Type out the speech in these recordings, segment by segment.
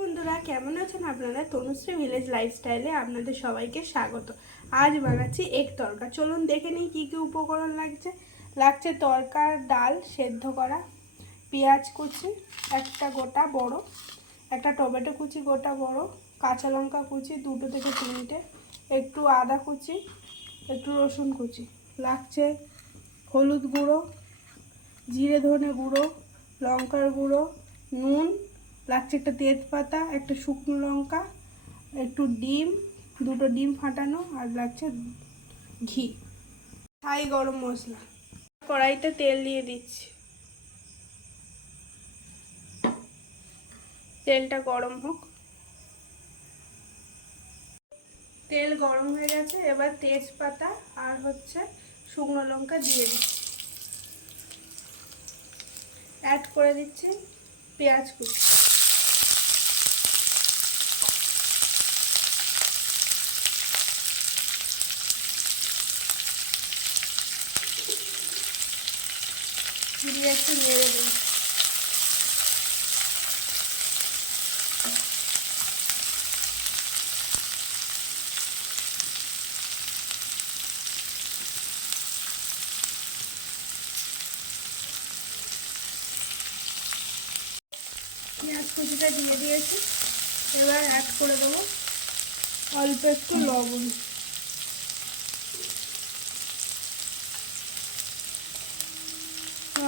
বন্ধুরা, কেমন আছেন আপনারা? তনুশ্রী ভিলেজ লাইফস্টাইলে আপনাদের সবাইকে স্বাগত। আজ বানাচ্ছি এক তরকা। চলুন দেখে নিই কী কী উপকরণ লাগছে। লাগছে তরকার ডাল, সেদ্ধ করা, পেঁয়াজ কুচি, একটা গোটা বড়, একটা টমেটো কুচি, গোটা বড়, কাঁচা লঙ্কা কুচি, দুটো থেকে তিনটে, একটু আদা কুচি, একটু রসুন কুচি। লাগছে হলুদ গুঁড়ো, জিরে ধনে গুঁড়ো, লঙ্কার গুঁড়ো, নুন লাগছে একটা তেজপাতা, একটা শুকনো লঙ্কা, একটু ডিম, দুটো ডিম ফাটানো আর লাগছে ঘি। হাই গরম মশলা। কড়াইতে তেল দিয়ে দিচ্ছি। তেলটা গরম হোক। তেল গরম হয়ে গেছে, এবার তেজপাতা আর হচ্ছে শুকনো লঙ্কা দিয়ে দিচ্ছি। অ্যাড করে দিচ্ছি পেঁয়াজ কুচি। দিয়ে একটু নেড়ে দেব পেঁয়াজ কুচিটা দিয়ে দিয়েছি। এবার অ্যাড করে দেবো অল্প একটু লবণ।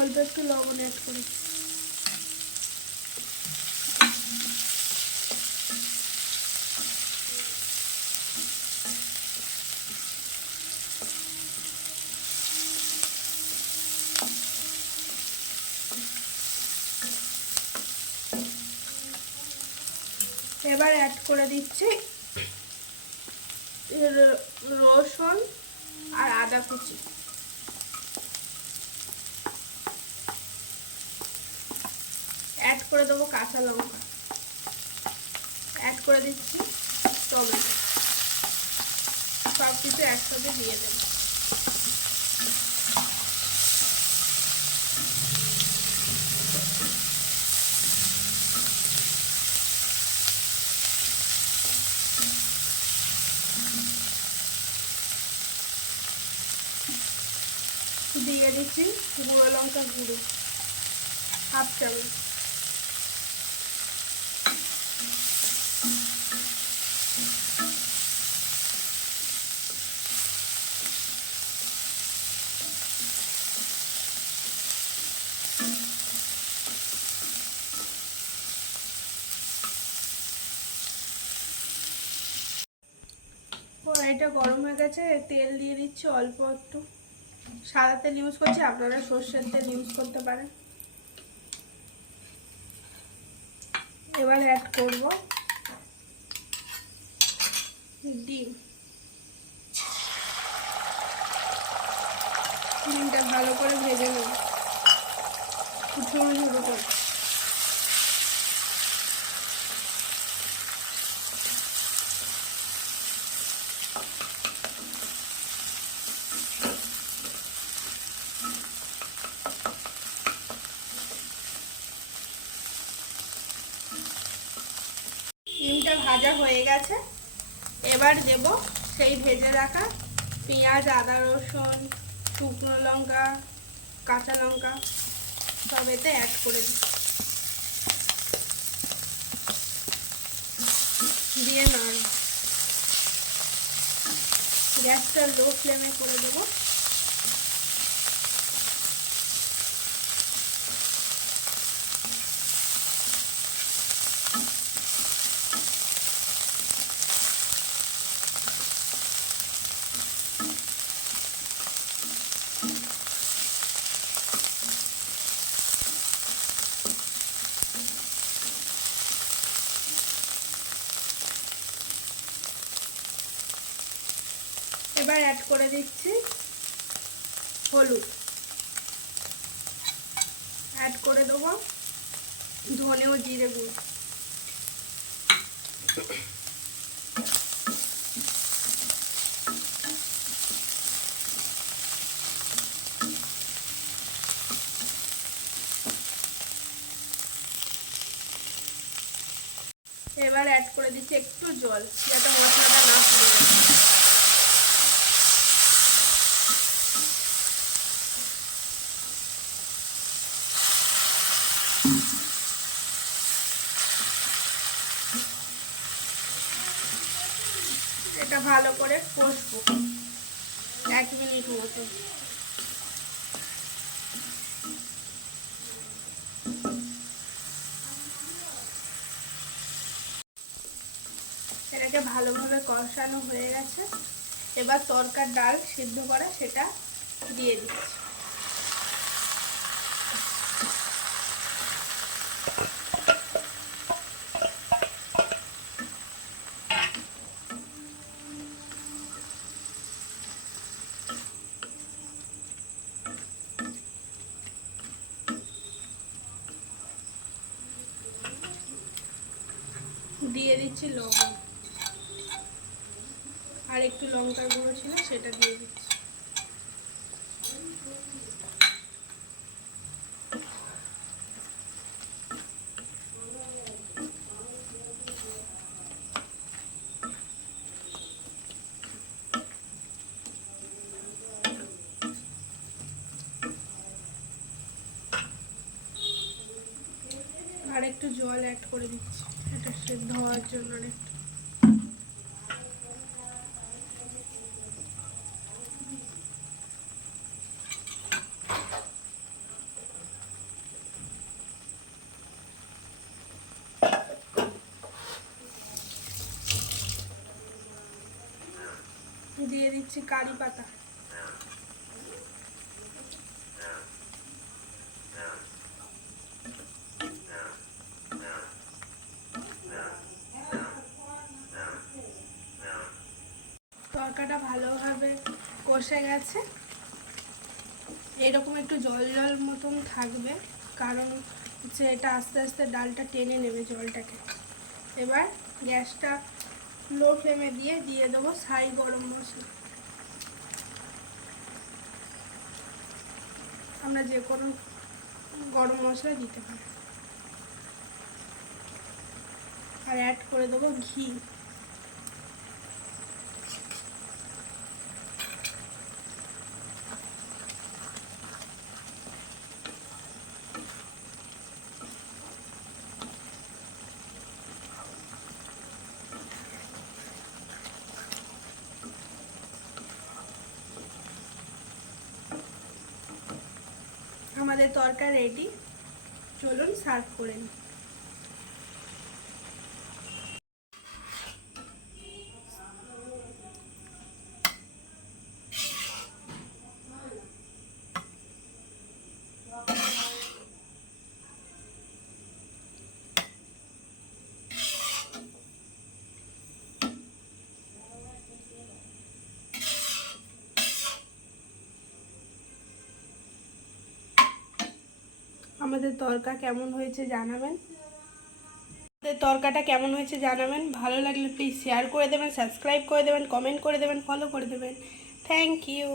অল্প একটু লবণ অ্যাড করি। এবার অ্যাড করে দিচ্ছি রসুন আর আদা কুচি। অ্যাড করে দেবো কাঁচা লঙ্কা। অ্যাড করে দিচ্ছি টমেটো। সব কিছু একসাথে দিয়ে দেবো। দিয়ে দিচ্ছি গুঁড়ো লঙ্কা গুঁড়ো। হাফ চামচ। কড়াইটা গরম হয়ে গেছে, তেল দিয়ে দিচ্ছি অল্প একটু। সাদা তেল ইউজ করছি, আপনারা সর্ষের তেল ইউজ করতে পারেন। এবার অ্যাড করব ডিম। ডিমটা ভালো করে ভেজে নেব। ঝুড়ো ঝুড়ো করে। ডিমটা ভাজা হয়ে গেছে। এবার দেব সেই ভেজে রাখা পেঁয়াজ, আদা রসুন, শুকনো লঙ্কা, কাঁচা লঙ্কা সব এতে অ্যাড করে দিই। দিয়ে নাড় গ্যাসটা লো ফ্লেমে করে দেবো। এবার অ্যাড করে দিচ্ছি হলুদ। অ্যাড করে দেবো ধনে ও জিরে গুঁড়ো। করে দিচ্ছি একটু জল, যাতে মশলাটা না এটা ভালো করে কষবো। এক মিনিট মতো। এটাকে ভালোভাবে কষানো হয়ে গেছে। এবার তরকার ডাল সিদ্ধ করা সেটা দিয়ে দিচ্ছি। দিয়ে দিচ্ছি লবণ। আর একটু লঙ্কার গুঁড়ো ছিল, সেটা দিয়ে দিচ্ছি। আর একটু জল অ্যাড করে দিচ্ছি। এটা সেদ্ধ হওয়ার জন্য দিয়ে দিচ্ছি কারি পাতা তরকাটা ভালোভাবে কষে গেছে। এরকম একটু জল জল মতন থাকবে, কারণ হচ্ছে এটা আস্তে আস্তে ডালটা টেনে নেবে জলটাকে। এবার গ্যাসটা লো ফ্লেমে দিয়ে দিয়ে দেবো ছাই গরম মশলা। আমরা যে কোনো গরম মশলা দিতে পারি। আর অ্যাড করে দেবো ঘি। আমাদের তরকা রেডি চলুন সার্ভ করে নিই। আমাদের তরকা কেমন হয়েছে জানাবেন। আমাদের তরকাটা কেমন হয়েছে জানাবেন। ভালো লাগলে প্লিজ শেয়ার করে দেবেন সাবস্ক্রাইব করে দেবেন কমেন্ট করে দেবেন ফলো করে দেবেন। Thank you